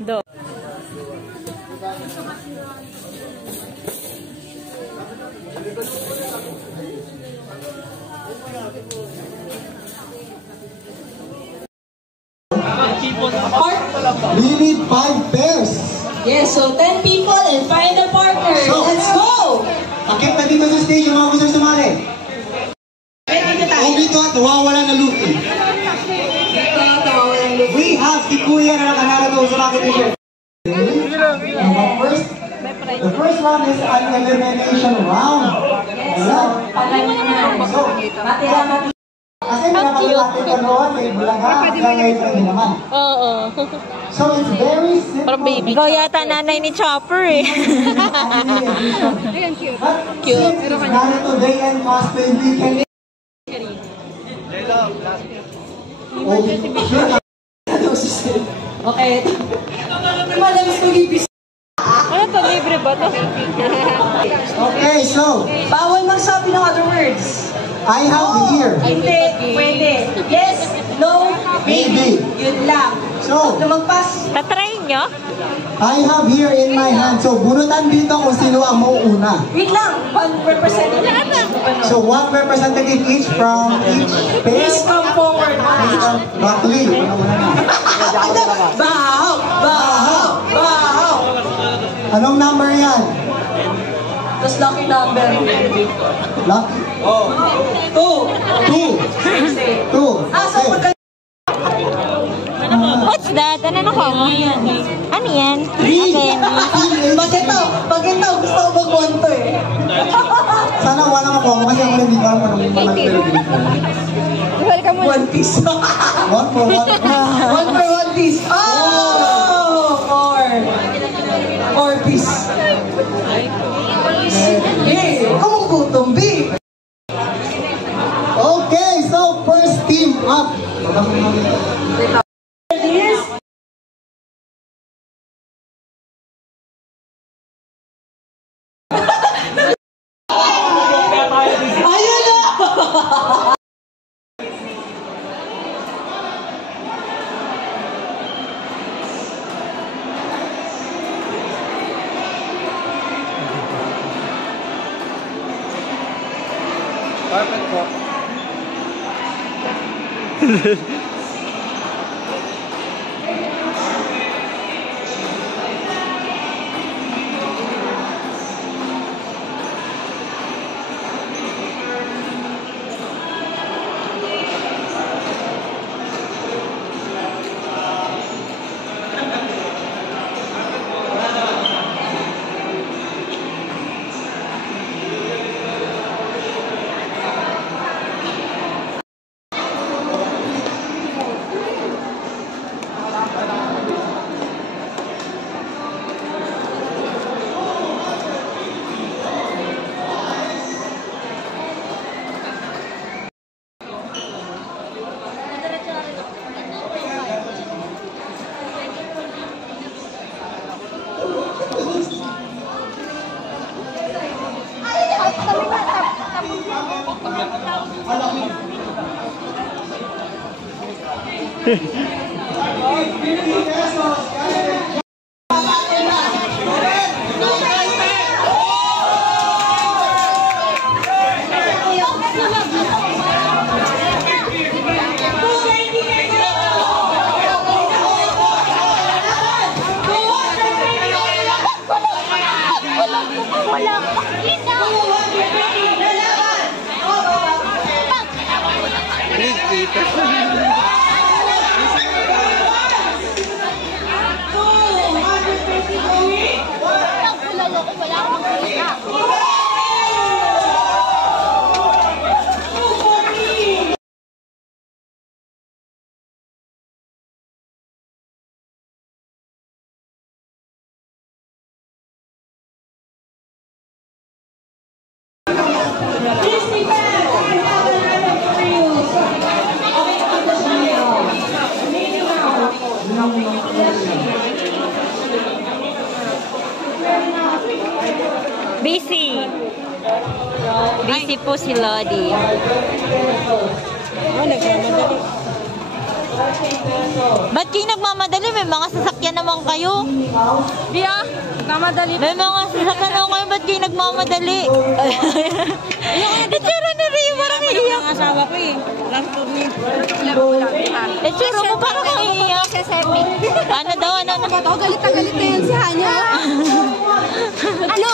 Do. We need 5 pairs. Yes, so 10 people and find a partner. So, let's go! Akit na dito sa stage yung mga gusto sumali. Dito at nawawala na loop. We have si Kuya na nakanalo sa mga t-shirt. The first one is an elimination round. Yes, so, matira-matira. Kasi nakapalapit ka noon, may bulaga, hanggang ngayon naman. Oo. So it's very simple. Parang baby. Ikaw yata nanay ni Chopper eh. Ayan, cute. Cute. Narito day and cosplay weekend. Okay. Malamis mag-ibis. Ano to? Libre ba to? Okay, so Bawal magsabi ng other words. I have here. Hindi, pwede. Yes, no, maybe. Yun lang. So, lumagpas. Tatry nyo? I have here in my hand. So, bunutan dito kung sino ang mauuna. Wait lang. One representative. So, one representative each from each Please pair. come forward. Broccoli. Bahaw! Bahaw! Bahaw! Anong number yan? Tapos lucky number. Lucky? Two. 2. 2. Ah, so magkano? What's that? Ano na ko? Ano yan? Akin. Pag ito, gusto ko mag-one to eh. Sana wala ka po. Kasi ako hindi ka naman Welcome mo. One piece. One for one. One for one piece. Oh! Four piece. Hey, kumang gutom, B. Okay, so first team up. Ayun na! Perfect po. Busy. Busy po si Lodi. Oh, nagmamadali. Ba't kayo nagmamadali? May mga sasakyan naman kayo. Di ah, namadali. May mga sasakyan naman kayo. Ba't kayo nagmamadali? Itsura ni Rio, parang iiyak. Ang asawa ko eh. Last tour ni. Itsura mo parang kang iiyak. Ano daw, ano? Galit na galit na yan si Hanya. Ano?